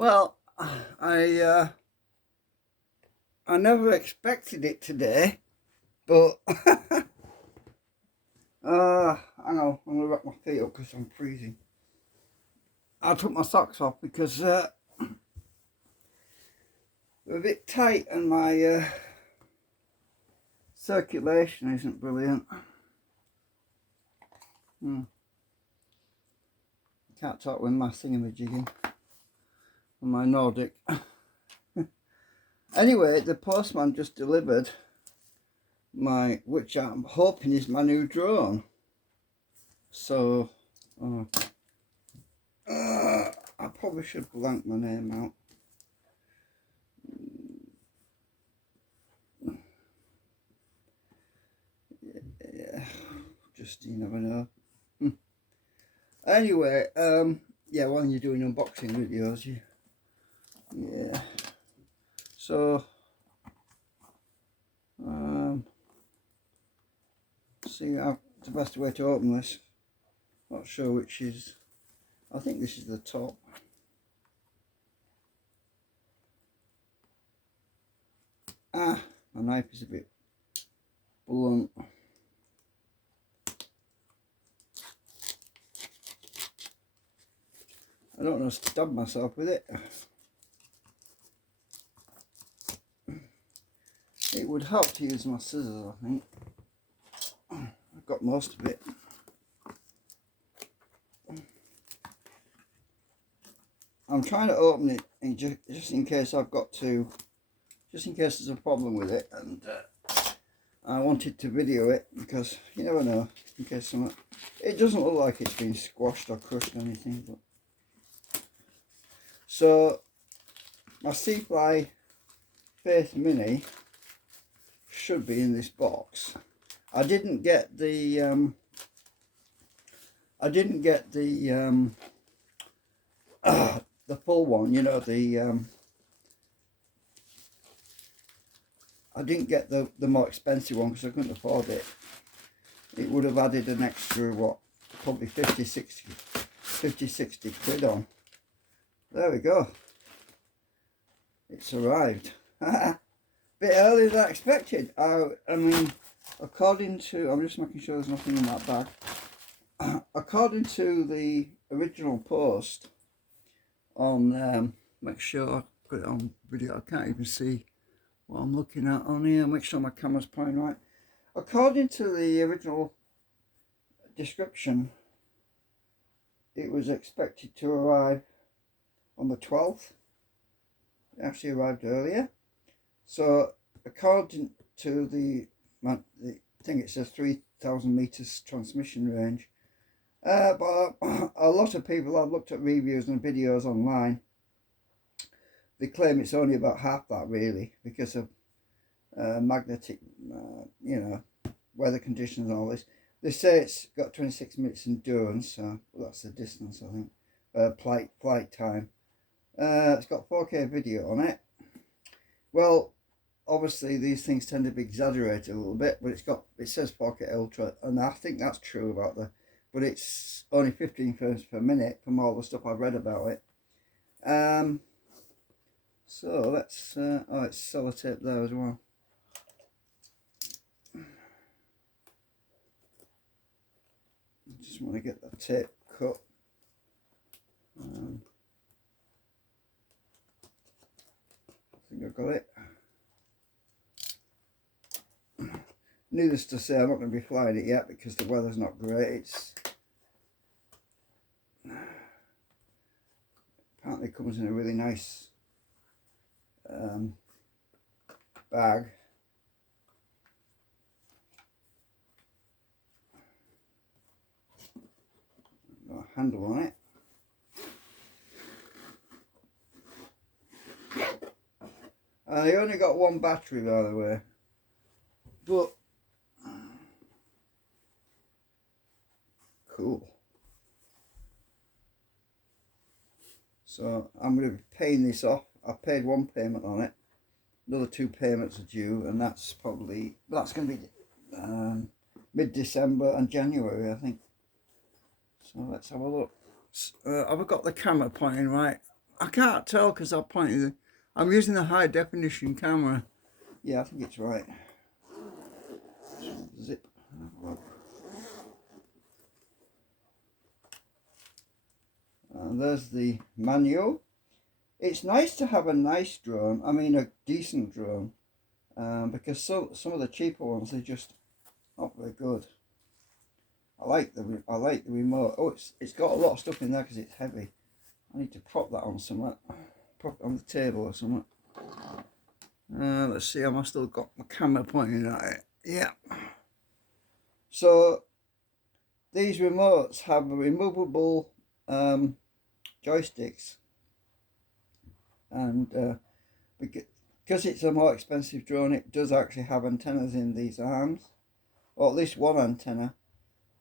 Well, I never expected it today, but I know I'm gonna wrap my feet up because I'm freezing. I took my socks off because they're a bit tight and my circulation isn't brilliant. Can't talk with my thingamajigging and my Nordic. Anyway, the postman just delivered which I'm hoping is my new drone. So, I probably should blank my name out. Yeah, just you never know. Anyway, yeah, when you're doing unboxing videos, yeah. So, see how the best way to open this. Not sure which is. I think this is the top. My knife is a bit blunt. I don't want to stab myself with it. It would help to use my scissors, I think. I've got most of it. I'm trying to open it just in case I've got to, just in case there's a problem with it, and I wanted to video it because you never know, in case something. It doesn't look like it's been squashed or crushed or anything, but. So my cfly Faith Mini should be in this box. I didn't get the the full one, you know, I didn't get the more expensive one because I couldn't afford it. It would have added an extra, what, probably 50, 60 quid on. There we go. It's arrived. Bit earlier than I expected. I mean, according to, I'm just making sure there's nothing in that bag. According to the original post on, make sure I put it on video. I can't even see what I'm looking at on here. Make sure my camera's pointing right. According to the original description, it was expected to arrive on the 12th. It actually arrived earlier. So according to the thing, it says 3,000 meters transmission range. But a lot of people, I've looked at reviews and videos online, they claim it's only about half that really, because of magnetic, you know, weather conditions and all this. They say it's got 26 minutes endurance, so that's the distance, I think, flight time. It's got 4K video on it. Well, obviously these things tend to be exaggerated a little bit, but it says 4K Ultra, and I think that's true about but it's only 15 frames per minute from all the stuff I've read about it. So let's, oh, it's sellotape there as well. I just want to get the tape cut. I think I've got it. Needless to say, I'm not going to be flying it yet because the weather's not great. Apparently it comes in a really nice bag. Got a handle on it. I only got one battery, by the way, but cool. So I'm going to be paying this off. I paid one payment on it. Another 2 payments are due, and that's going to be mid-December and January, I think. So let's have a look. Have I got the camera pointing right? I can't tell because I'm pointing. I'm using the high definition camera. Yeah, I think it's right. Zip. And there's the manual. It's nice to have a nice drone. I mean, a decent drone, because some of the cheaper ones, they're just not very good. I like the remote. Oh, it's got a lot of stuff in there because it's heavy. I need to prop that on somewhere. Prop it on the table or something. Let's see, have I still got my camera pointing at it? Yeah. So these remotes have removable joysticks, and because it's a more expensive drone, it does actually have antennas in these arms, or at least one antenna.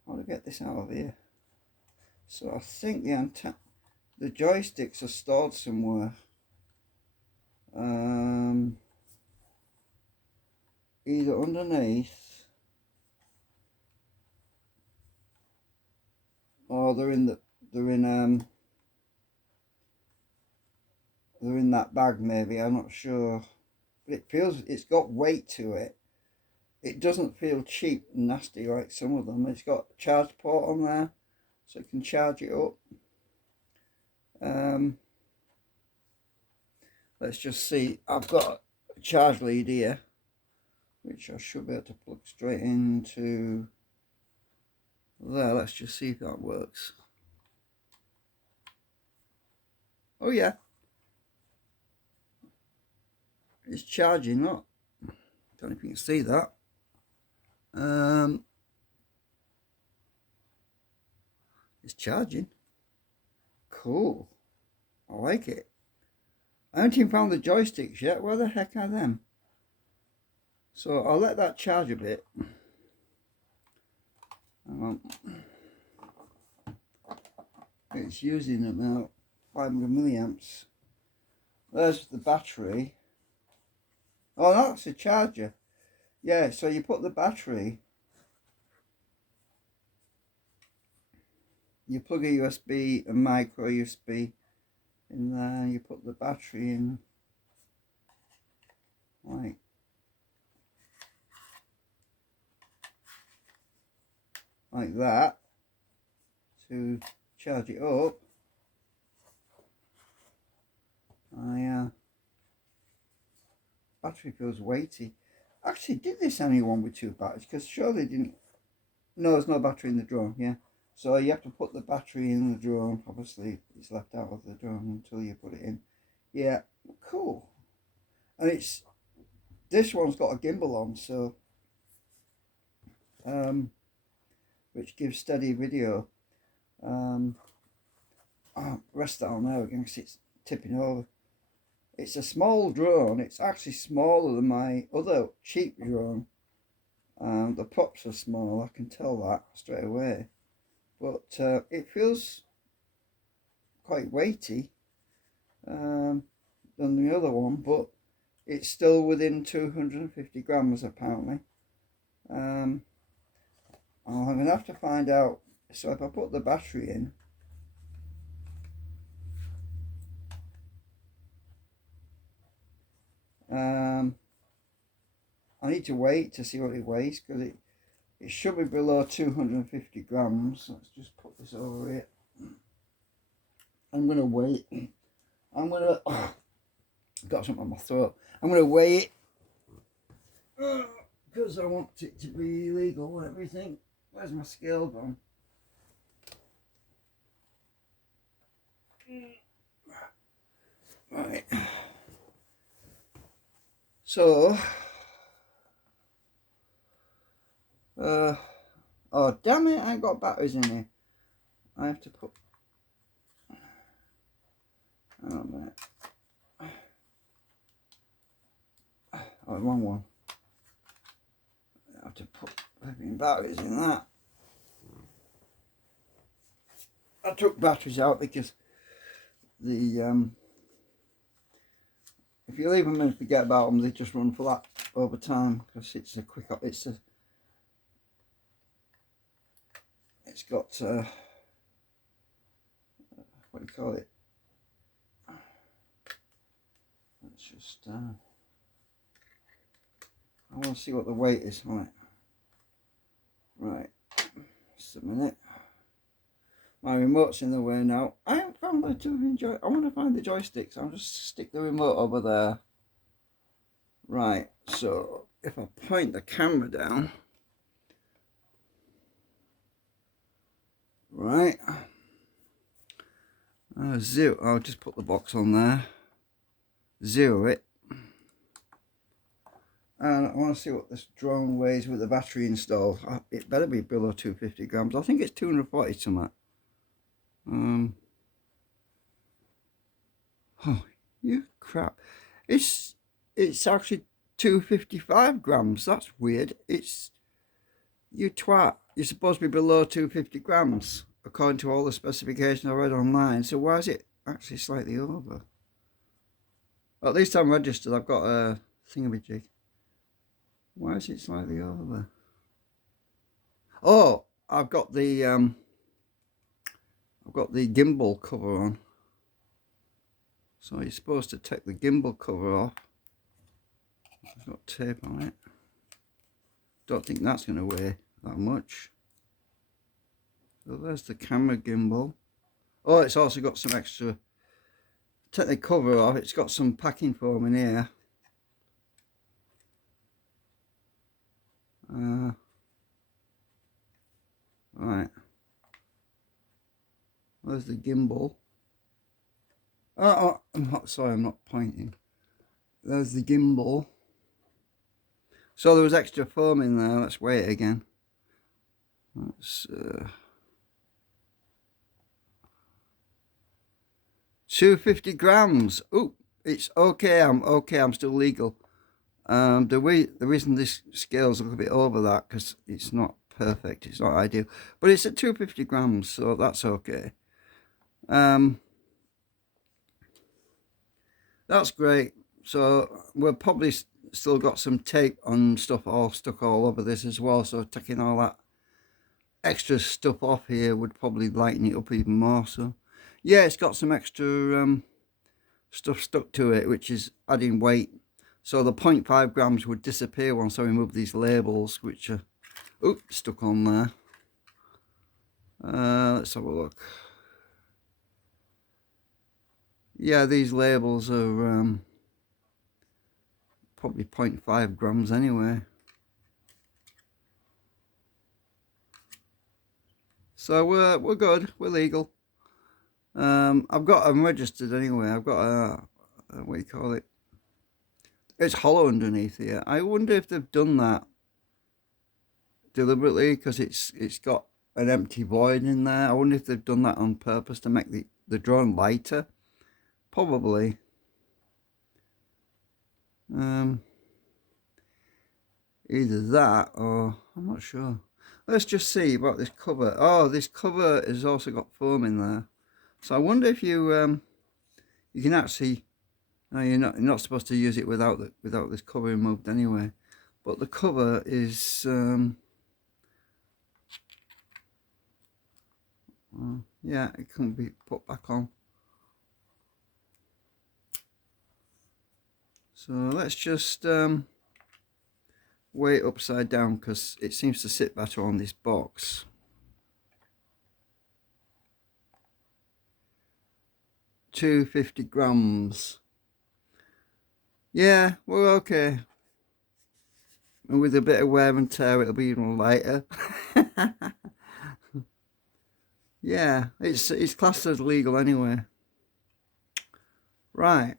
How do I get this out of here? So I think the joysticks are stored somewhere. Either underneath, or they're in that bag maybe. I'm not sure, but it's got weight to it. It doesn't feel cheap and nasty like some of them. It's got a charge port on there, so you can charge it up. Let's just see. I've got a charge lead here, which I should be able to plug straight into there. Let's just see if that works. Oh yeah, it's charging. Look, don't know if you can see that. It's charging. Cool. I like it. I haven't even found the joysticks yet. Where the heck are them? So I'll let that charge a bit. It's using about 500 milliamps. There's the battery. Oh, that's a charger. Yeah, so you put the battery, you plug a USB, a micro USB in there, you put the battery in like that to charge it up. Battery feels weighty. Actually, did this only one with 2 batteries? Because surely didn't. No, there's no battery in the drone. Yeah, so you have to put the battery in the drone. Obviously, it's left out of the drone until you put it in. Yeah, cool. And this one's got a gimbal on, so which gives steady video. I'll rest that on there again because it's tipping over. It's a small drone. It's actually smaller than my other cheap drone. The props are small, I can tell that straight away. But it feels quite weighty than the other one, but it's still within 250 grams apparently. I'm going to have to find out. So if I put the battery in, I need to wait to see what it weighs because it should be below 250 grams. Let's just put this over here. I'm going to wait. I'm going to... got something on my throat. I'm going to weigh it because I want it to be legal and everything. Where's my scale gone? Right. So... oh damn it, I ain't got batteries in here. I have to put... hang on a minute. Oh, wrong one. I have to put batteries in that. I took batteries out because the if you leave them and forget about them, they just run flat over time because it's a quick. It's got what do you call it? let's just I want to see what the weight is on it. Right, just a minute. My remote's in the way now. I haven't found the I want to find the joysticks. I'll just stick the remote over there. Right, so if I point the camera down, right, zero. I'll just put the box on there. Zero it. And I want to see what this drone weighs with the battery installed. It better be below 250 grams. I think it's 240 something. Oh, you crap. It's actually 255 grams. That's weird. It's, you twat. You're supposed to be below 250 grams, according to all the specifications I read online. So why is it actually slightly over? At least I'm registered. I've got a thingamajig. Why is it slightly over? Oh, I've got the gimbal cover on. So you're supposed to take the gimbal cover off. I've got tape on it. Don't think that's going to weigh that much. So there's the camera gimbal. Oh, it's also got some extra. Take the cover off. It's got some packing foam in here. Right. There's the gimbal. Oh, I'm not, sorry, I'm not pointing. There's the gimbal. So there was extra foam in there. Let's weigh it again. That's 250 grams. Oh, it's okay. I'm okay. I'm still legal. The reason this scale's a little bit over that because it's not perfect. It's not ideal, but it's at 250 grams, so that's okay. That's great. So we'll probably still got some tape on stuff all stuck all over this as well. So taking all that extra stuff off here would probably lighten it up even more. So yeah, it's got some extra stuff stuck to it, which is adding weight. So the 0.5 grams would disappear once I remove these labels, which are stuck on there. Let's have a look. Yeah, these labels are probably 0.5 grams anyway. So we're good. We're legal. I'm registered anyway. I've got a what do you call it? It's hollow underneath here. I wonder if they've done that deliberately because it's got an empty void in there. I wonder if they've done that on purpose to make the drone lighter. Probably. Either that or I'm not sure. Let's just see about this cover. Oh, this cover has also got foam in there. So I wonder if you you can actually. No, you're not supposed to use it without this cover removed anyway. But the cover is yeah, it can be put back on. So let's just weigh it upside down because it seems to sit better on this box. $250 grams. Yeah, we're okay. And with a bit of wear and tear, it'll be even lighter. Yeah, it's classed as legal anyway. Right.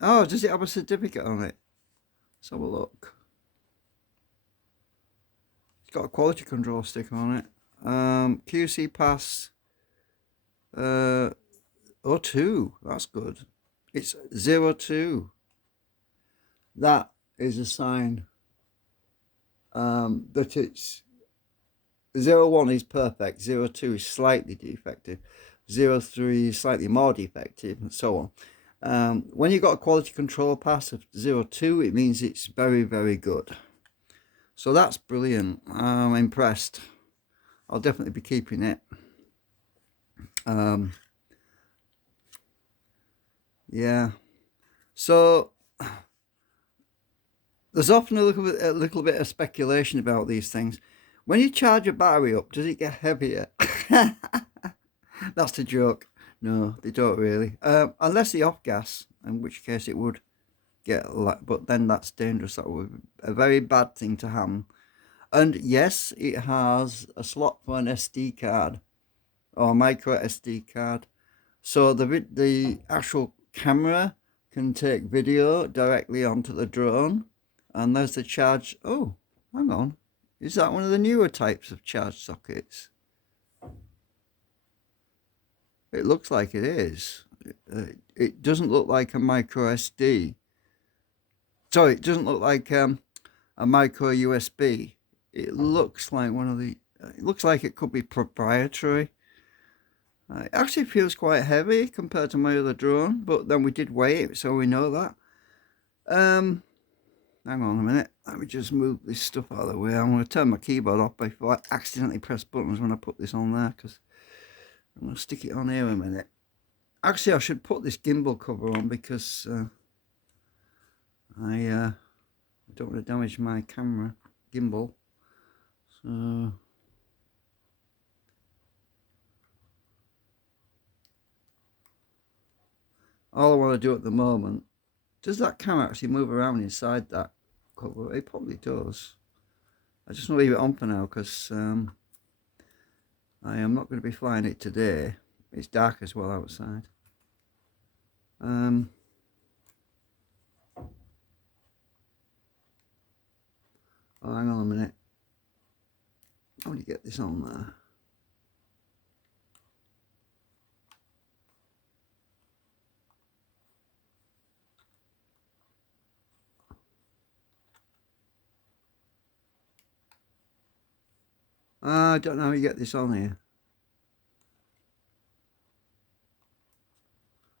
Oh, does it have a certificate on it? Let's have a look. It's got a quality control sticker on it. QC pass 02. That's good. It's 02. That is a sign that it's 01 is perfect, 02 is slightly defective, 03 is slightly more defective, and so on. When you've got a quality control pass of 02, it means it's very, very good. So that's brilliant. I'm impressed. I'll definitely be keeping it. Yeah. So there's often a little bit of speculation about these things. When you charge a battery up, does it get heavier? That's the joke. No, they don't really. Unless the off gas, in which case it would get like, but then that's dangerous. That would be a very bad thing to happen. And yes, it has a slot for an SD card or micro SD card. So the actual camera can take video directly onto the drone, and there's the charge. Oh, hang on, is that one of the newer types of charge sockets? It looks like it is. It doesn't look like a micro SD. Sorry, it doesn't look like a micro USB. It looks like one of the. It looks like it could be proprietary. It actually feels quite heavy compared to my other drone, but then we did weigh it, so we know that. Hang on a minute. Let me just move this stuff out of the way. I'm going to turn my keyboard off before I accidentally press buttons when I put this on there, because I'm going to stick it on here a minute. Actually, I should put this gimbal cover on because I don't want to damage my camera gimbal. So all I want to do at the moment, does that camera actually move around inside that cover? It probably does. I just want to leave it on for now because I am not going to be flying it today. It's dark as well outside. Oh, hang on a minute. How do you get this on there? I don't know how you get this on here.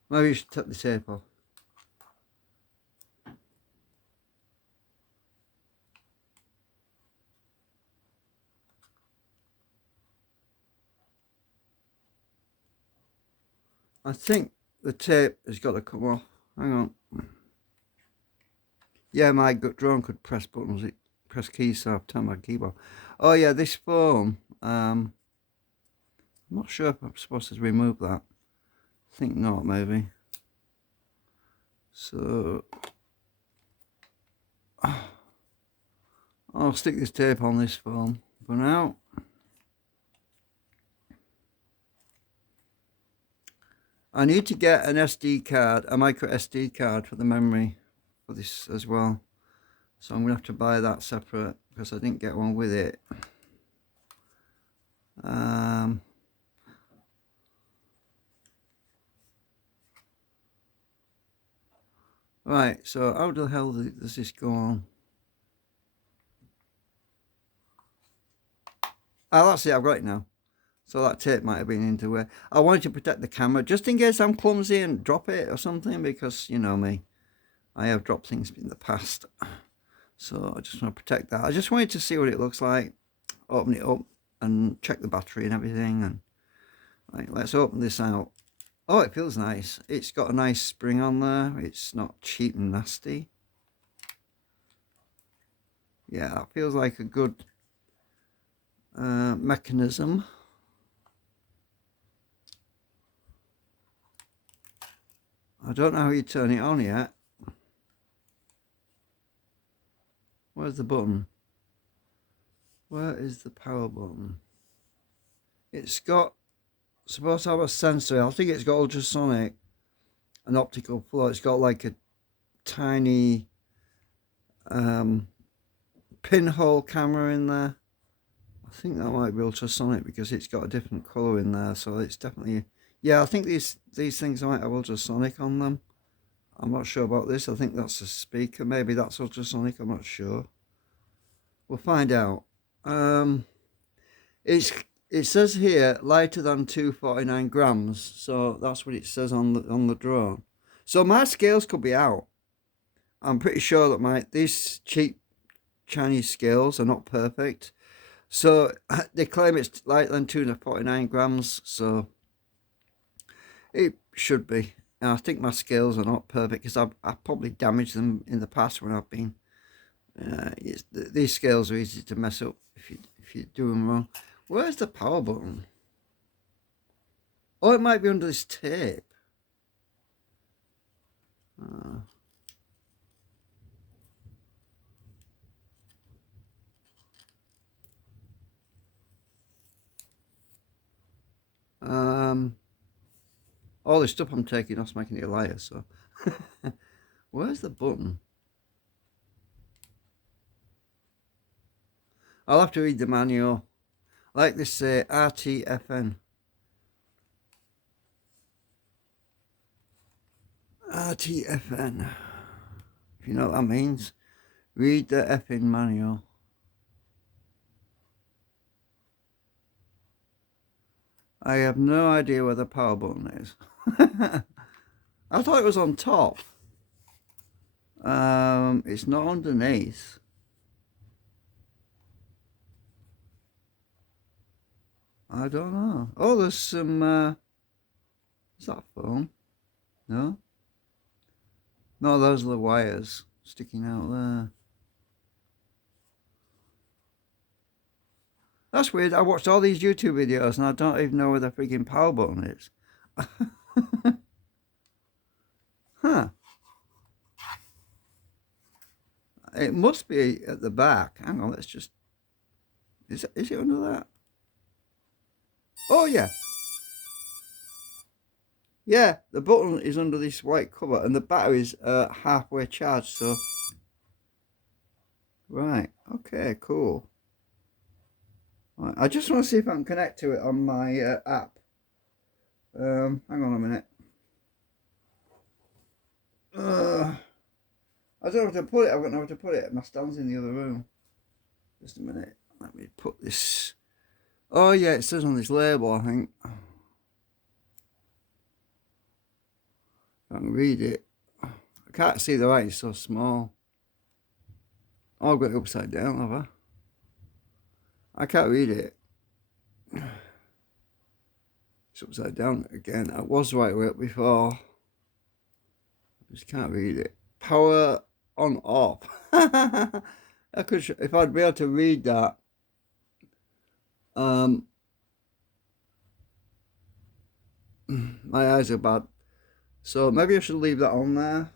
Maybe you should take the tape off. I think the tape has got to come off. Hang on. Yeah, my drone could press buttons, press keys, so I've turned my keyboard. Oh yeah, this foam. I'm not sure if I'm supposed to remove that. I think not, maybe. So I'll stick this tape on this foam for now. I need to get an SD card, a micro SD card for the memory for this as well. So I'm going to have to buy that separate because I didn't get one with it. Right, so how the hell does this go on? Oh, that's it, I've got it now. So that tape might have been into where I wanted to protect the camera just in case I'm clumsy and drop it or something, because you know me, I have dropped things in the past. So I just want to protect that. I just wanted to see what it looks like, open it up and check the battery and everything. And right, let's open this out. Oh, it feels nice. It's got a nice spring on there. It's not cheap and nasty. Yeah, that feels like a good mechanism. I don't know how you turn it on yet. Where's the button? Where is the power button? It's got, supposed to have a sensor. I think it's got ultrasonic and optical flow. It's got like a tiny pinhole camera in there. I think that might be ultrasonic because it's got a different color in there. So it's definitely, yeah, I think these things might have ultrasonic on them. I'm not sure about this. I think that's a speaker. Maybe that's ultrasonic. I'm not sure. We'll find out. It says here lighter than 249 grams. So that's what it says on the drone. So my scales could be out. I'm pretty sure that these cheap Chinese scales are not perfect. So they claim it's lighter than 249 grams. So it should be. I think my scales are not perfect because I've probably damaged them in the past when I've been. These scales are easy to mess up if you do them wrong. Where's the power button? Oh, it might be under this tape. All this stuff I'm taking off's making it lighter, so. Where's the button? I'll have to read the manual. Like this say RTFN. RTFN. If you know what that means. Read the effing manual. I have no idea where the power button is. I thought it was on top. It's not underneath. I don't know. Oh, there's some, is that foam? No? No, those are the wires sticking out there. That's weird. I watched all these YouTube videos and I don't even know where the freaking power button is. Huh. It must be at the back. Hang on, let's just... Is it under that? Oh, yeah. Yeah, the button is under this white cover and the battery's halfway charged, so... Right, okay, cool. Right, I just want to see if I can connect to it on my app. Hang on a minute. I don't know how to put it. I don't know how to put it. My stand's in the other room. Just a minute. Let me put this. Oh yeah, it says on this label, I think. I can read it. I can't see the writing, it's so small. Oh, I've got it upside down, have I can't read it. It's upside down again. I was the right way up before. I just can't read it. Power on off. I could, if I'd be able to read that. My eyes are bad. So maybe I should leave that on there.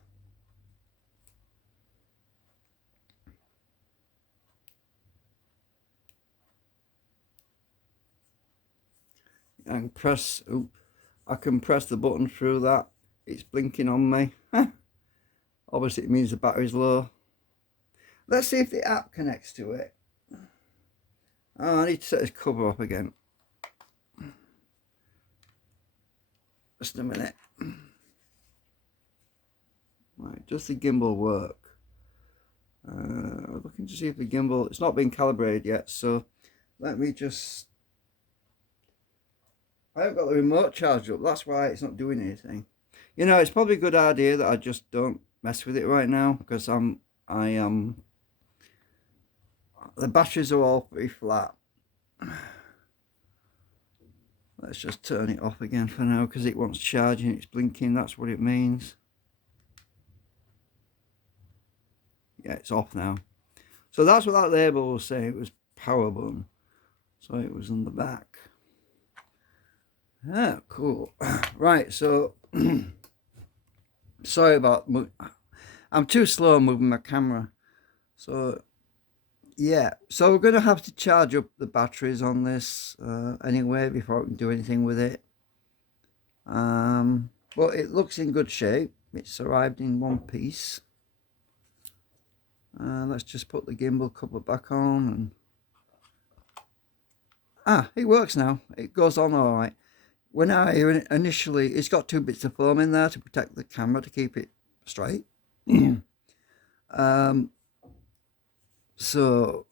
And press, I can press the button through that. It's blinking on me. Obviously it means the battery's low. Let's see if the app connects to it. Oh, I need to set this cover up again. Just a minute. Right, does the gimbal work? Looking to see if the gimbal, it's not been calibrated yet, so let me just, I haven't got the remote charged up, that's why it's not doing anything. You know, it's probably a good idea that I just don't mess with it right now, because the batteries are all pretty flat. Let's just turn it off again for now, because it wants charging, it's blinking, that's what it means. Yeah, it's off now. So that's what that label was saying, it was power button. So it was on the back. Ah, cool. Right, so sorry about I'm too slow moving my camera. So yeah, so we're gonna have to charge up the batteries on this anyway before we can do anything with it. But it looks in good shape. It's arrived in one piece. Let's just put the gimbal cover back on and it works now. It goes on all right. When I initially, it's got 2 bits of foam in there to protect the camera to keep it straight. So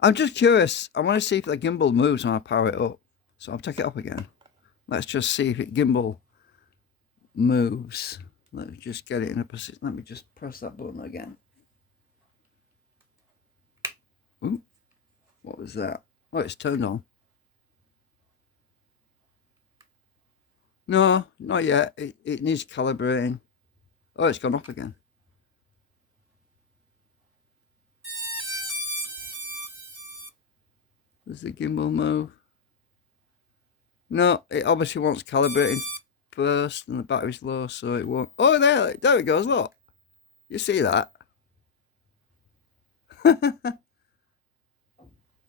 I'm just curious. I want to see if the gimbal moves when I power it up. So I'll take it up again. Let's just see if it gimbal moves. Let me just get it in a position. Let me just press that button again. Ooh, what was that? Oh, it's turned on. No, not yet. It needs calibrating. Oh, it's gone off again. Does the gimbal move? No, it obviously wants calibrating first, and the battery's low, so it won't. Oh, there it goes. Look, you see that?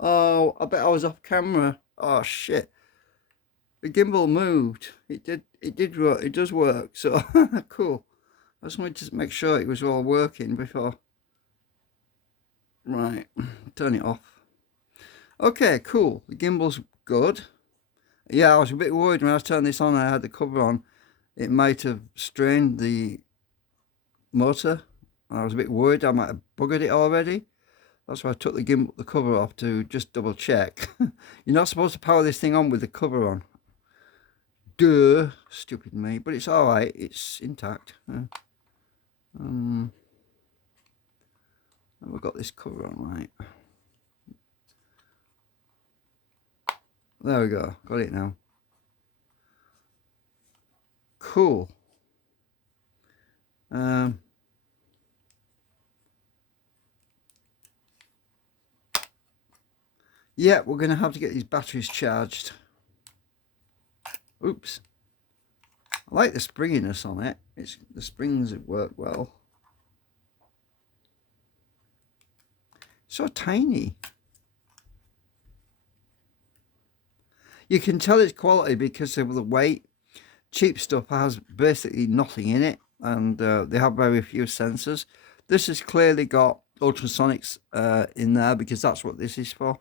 Oh, I bet I was off camera. Oh shit! The gimbal moved. It did. It did work. It does work. So cool. I just wanted to make sure it was all working before. Right, turn it off. Okay, cool. The gimbal's good. Yeah, I was a bit worried when I turned this on and I had the cover on. It might have strained the motor. I was a bit worried I might have buggered it already. That's why I took the cover off to just double check. You're not supposed to power this thing on with the cover on. Duh, stupid me. But it's alright, it's intact. We've got this cover on right. There we go, got it now. Cool. Yeah, we're going to have to get these batteries charged. Oops. I like the springiness on it. The springs work well. So tiny. You can tell it's quality because of the weight. Cheap stuff has basically nothing in it, and they have very few sensors. This has clearly got ultrasonics in there because that's what this is for.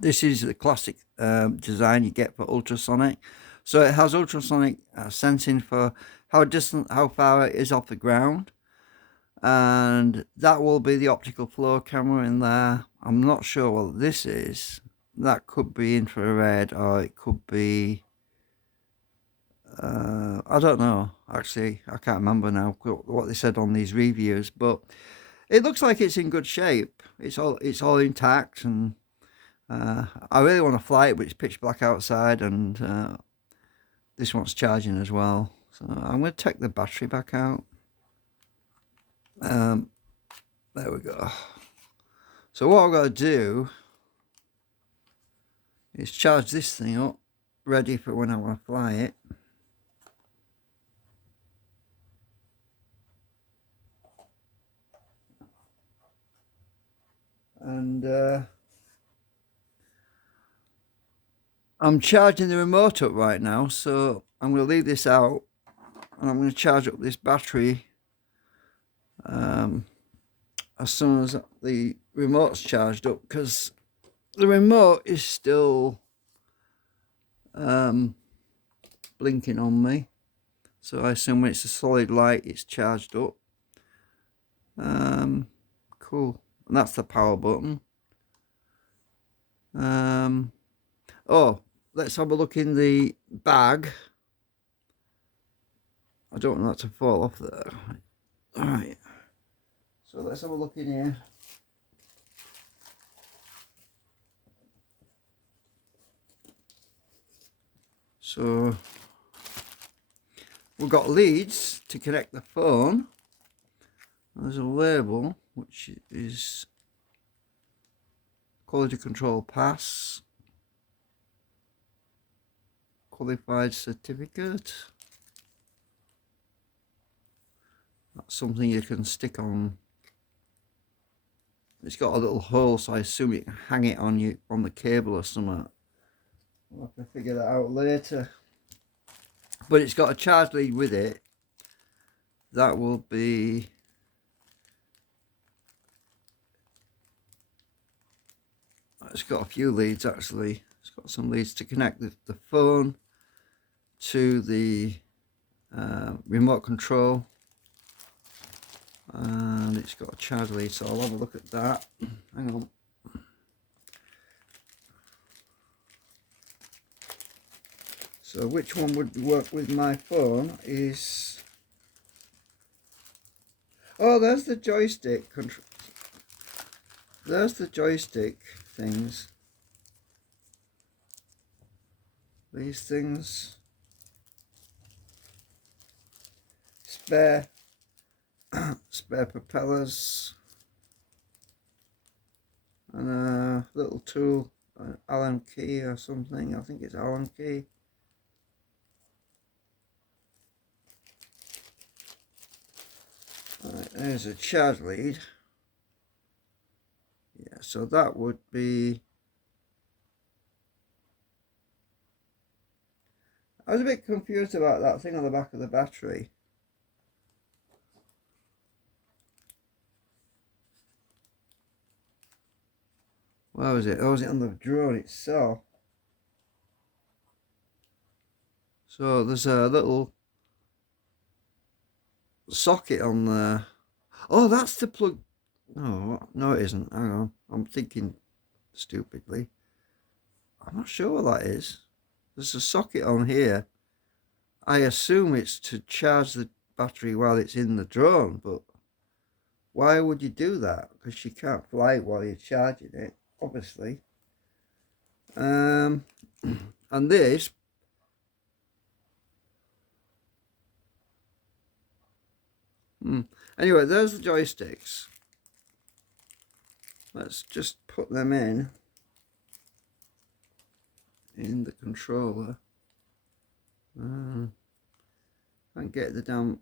This is the classic design you get for ultrasonic. So it has ultrasonic sensing for how far it is off the ground. And that will be the optical flow camera in there. I'm not sure what this is. That could be infrared, or it could be... I don't know, actually. I can't remember now what they said on these reviews. But it looks like it's in good shape. It's all intact, and I really want to fly it, but it's pitch black outside, and this one's charging as well. So I'm going to take the battery back out. There we go. So what I've got to do is charge this thing up, ready for when I want to fly it. And I'm charging the remote up right now, so I'm going to leave this out, and I'm going to charge up this battery as soon as the remote's charged up, because the remote is still blinking on me. So I assume when it's a solid light, it's charged up. Cool. And that's the power button. Oh, let's have a look in the bag. I don't want that to fall off there. Alright. So let's have a look in here. So we've got leads to connect the phone. There's a label which is quality control pass, qualified certificate. That's something you can stick on. It's got a little hole, so I assume you can hang it on the cable or something. We'll have to figure that out later. But it's got a charge lead with it. That will be... It's got a few leads actually. It's got some leads to connect the phone to the remote control. And it's got a charge lead, so I'll have a look at that. Hang on. So which one would work with my phone is... Oh, there's the joystick control. There's the joystick things. These things. spare propellers, and a little tool, an Allen key or something. I think it's Allen key. Right, there's a charge lead. Yeah, so that would be. I was a bit confused about that thing on the back of the battery. Where was it? Oh, was it on the drone itself? So there's a little socket on there. Oh, that's the plug. No, no, it isn't. Hang on. I'm thinking stupidly. I'm not sure what that is. There's a socket on here. I assume it's to charge the battery while it's in the drone, but why would you do that? Because you can't fly it while you're charging it, obviously. And this. Anyway, there's the joysticks. Let's just put them in the controller. And get the damn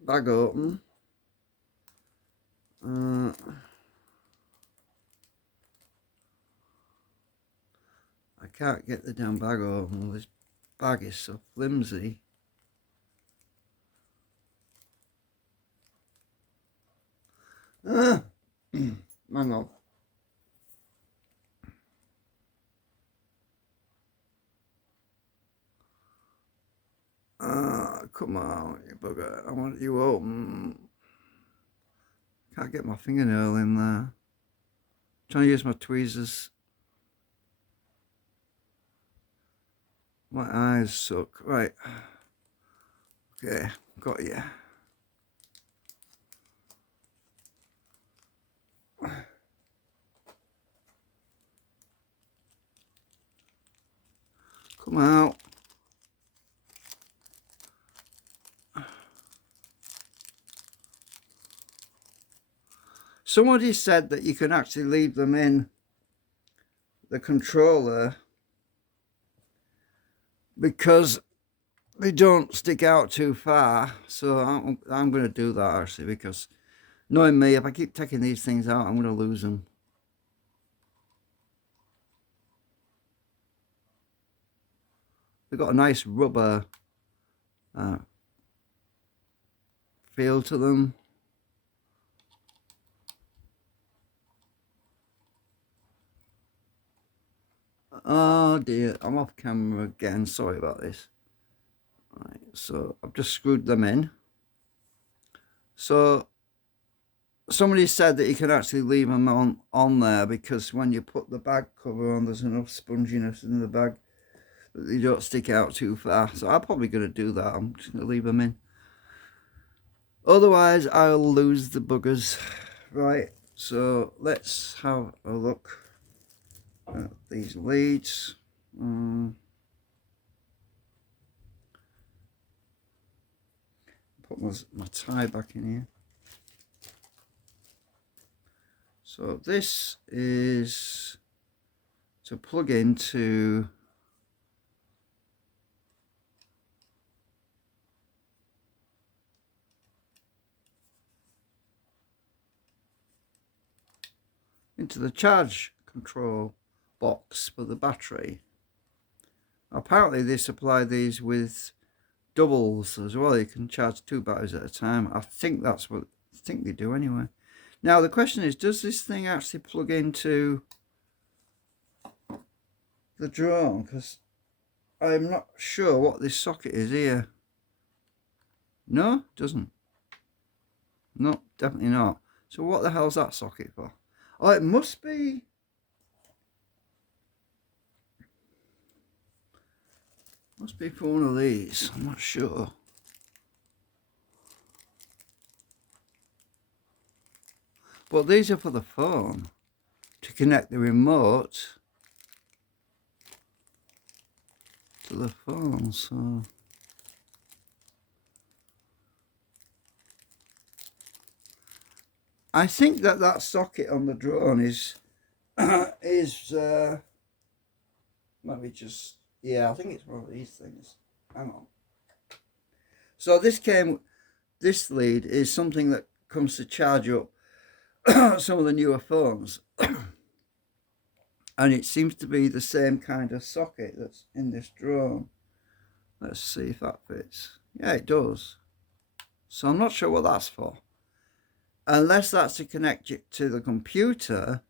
bag open. I can't get the damn bag open. This bag is so flimsy. Hang on. Come on, you bugger. I want you open. Can't get my fingernail in there. Trying to use my tweezers. My eyes suck. Right. Okay, got you. Come out. Somebody said that you can actually leave them in the controller because they don't stick out too far. So I'm going to do that actually, because knowing me, if I keep taking these things out, I'm going to lose them. They've got a nice rubber feel to them. Oh dear, I'm off camera again. Sorry about this. Right, so I've just screwed them in. So somebody said that you can actually leave them on there because when you put the bag cover on, there's enough sponginess in the bag that they don't stick out too far. So I'm probably going to do that. I'm just going to leave them in. Otherwise, I'll lose the buggers. Right, so let's have a look at these leads. Put my tie back in here. So this is to plug into the charge control box for the battery. Apparently they supply these with doubles as well. You can charge 2 batteries at a time. I think that's what they do anyway. Now the question is, does this thing actually plug into the drone? Because I'm not sure what this socket is here. No, it doesn't. No, definitely not. So what the hell's that socket for? Oh, it must be. Must be for one of these. I'm not sure. But these are for the phone, to connect the remote to the phone. So I think that socket on the drone is maybe just, yeah, I think it's one of these things. Hang on. So this lead is something that comes to charge up some of the newer phones. And it seems to be the same kind of socket that's in this drone. Let's see if that fits. Yeah, it does. So I'm not sure what that's for. Unless that's to connect it to the computer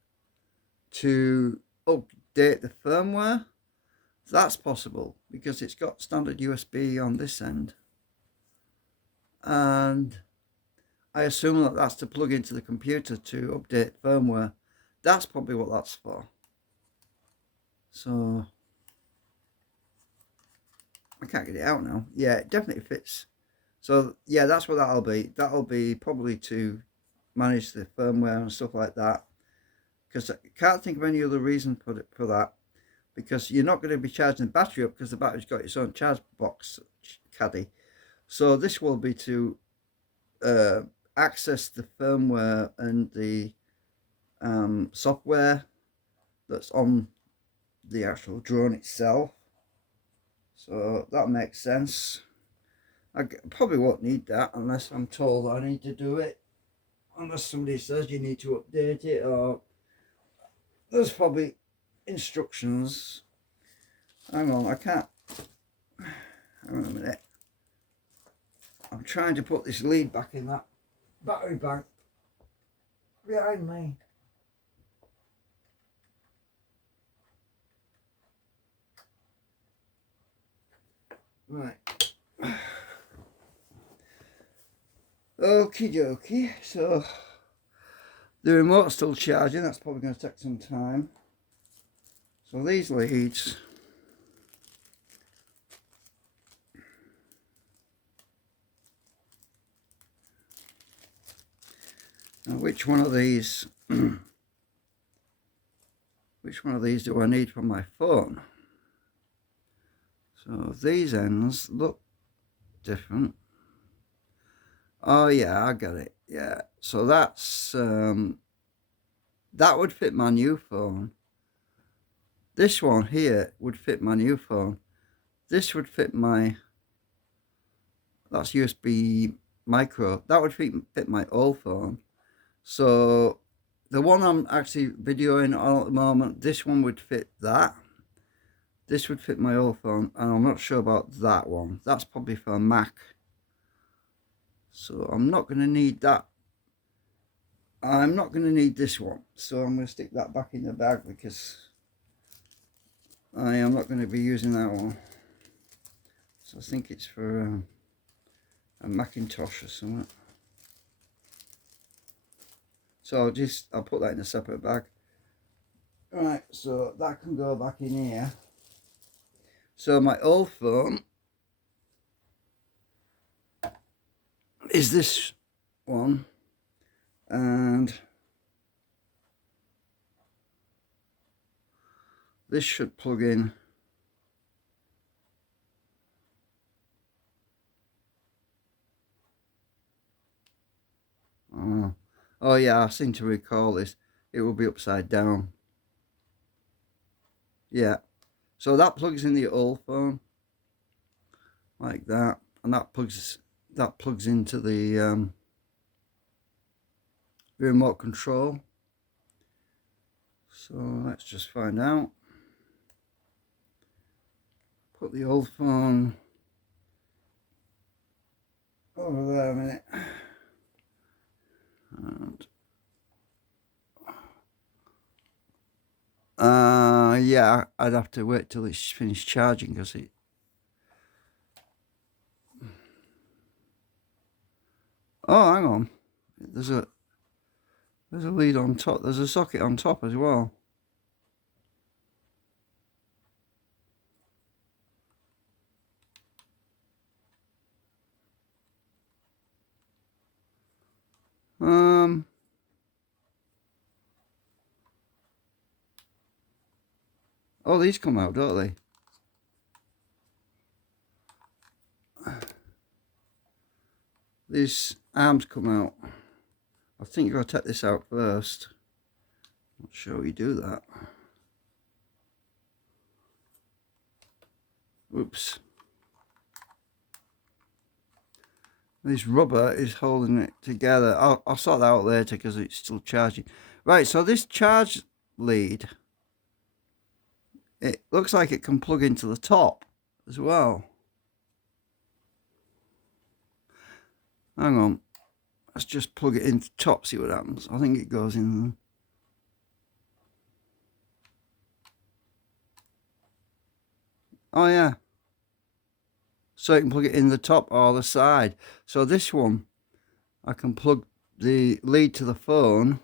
to update the firmware. That's possible because it's got standard USB on this end. And I assume that that's to plug into the computer to update firmware. That's probably what that's for. So I can't get it out now. Yeah, it definitely fits. So yeah, that's what that'll be. That'll be probably to manage the firmware and stuff like that. Because I can't think of any other reason for that. Because you're not going to be charging the battery up because the battery's got its own charge box caddy. So this will be to access the firmware and the software that's on the actual drone itself. So that makes sense. I probably won't need that unless I'm told I need to do it. Unless somebody says you need to update it, or there's probably instructions. Hang on, I can't. Hang on a minute. I'm trying to put this lead back in that battery bank behind me. Right. Okie dokie. So the remote's still charging. That's probably going to take some time. So these leads. Now which one of these do I need for my phone? So these ends look different. Oh yeah, I got it. Yeah, so that's that would fit my new phone. This one here would fit my new phone. This would fit my, that's USB micro. That would fit my old phone. So the one I'm actually videoing on at the moment, this one would fit that. This would fit my old phone, and I'm not sure about that one. That's probably for a Mac. So I'm not going to need that. I'm not going to need this one. So I'm going to stick that back in the bag because I am not going to be using that one. So I think it's for a Macintosh or something. So I'll put that in a separate bag. Right, so that can go back in here. So my old phone is this one, and this should plug in. Oh yeah, I seem to recall this. It will be upside down. Yeah, so that plugs in the old phone like that, and that plugs into the remote control. So let's just find out. Put the old phone over there a minute. And yeah, I'd have to wait till it's finished charging because it. Oh, hang on. There's a lead on top. There's a socket on top as well. Oh, these come out, don't they? These arms come out. I think you've got to take this out first. Not sure you do that. Oops. This rubber is holding it together. I'll sort that out later because it's still charging. Right, so this charge lead, it looks like it can plug into the top as well. Hang on. Let's just plug it into the top, see what happens. I think it goes in. Oh, yeah. So you can plug it in the top or the side. So this one, I can plug the lead to the phone.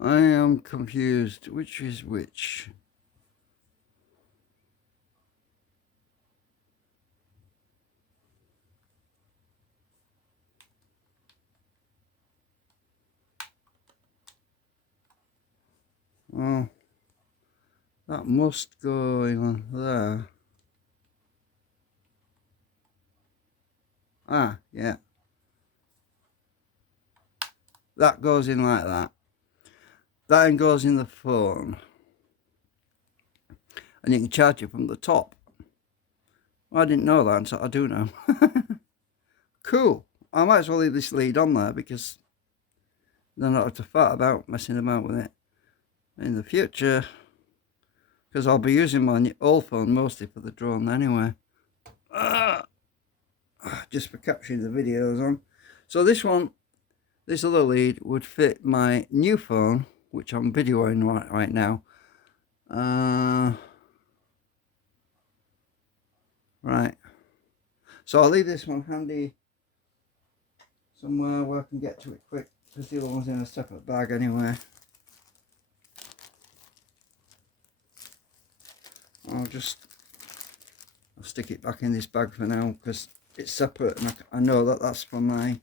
I am confused. Which is which? Oh, that must go in there. Ah, yeah. That goes in like that. That then goes in the phone. And you can charge it from the top. Well, I didn't know that, so I do know. Cool. I might as well leave this lead on there because then I don't have to fart about messing about with it in the future. Because I'll be using my old phone mostly for the drone anyway. Just for capturing the videos on. So this one, this other lead would fit my new phone, which I'm videoing right now. Right. So I'll leave this one handy somewhere where I can get to it quick, because the other one's in a separate bag anyway. I'll stick it back in this bag for now because it's separate, and I know that that's for my.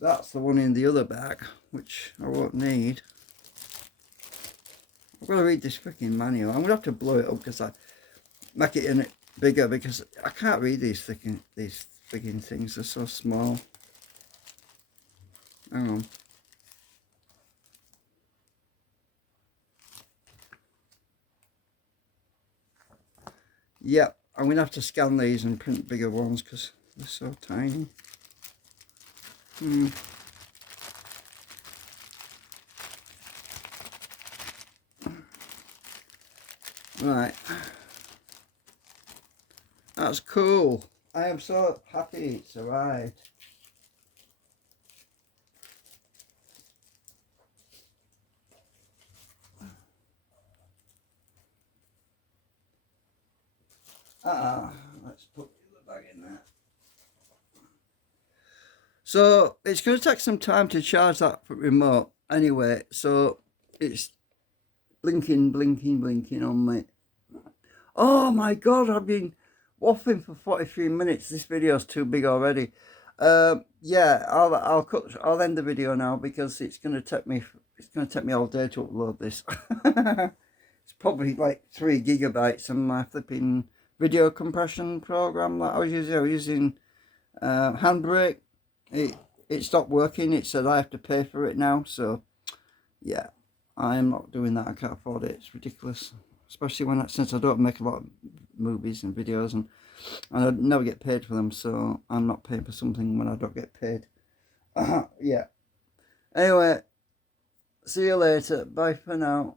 That's the one in the other bag, which I won't need. I've got to read this freaking manual. I'm gonna have to blow it up because I make it in it bigger because I can't read these freaking things. They're so small. Hang on. Yep, I'm going to have to scan these and print bigger ones because they're so tiny. Right. That's cool. I am so happy it's arrived. Let's put the bag in there. So it's going to take some time to charge that remote anyway. So it's blinking on me. Oh my god, I've been waffling for 43 minutes. This video's too big already. Yeah, I'll end the video now because it's going to take me all day to upload this. It's probably like 3 gigabytes on my flipping video compression program that I was using. Handbrake. It stopped working. It said I have to pay for it now. So yeah, I'm not doing that. I can't afford it. It's ridiculous, especially since I don't make a lot of movies and videos, and I never get paid for them. So I'm not paying for something when I don't get paid. Yeah. Anyway, see you later. Bye for now.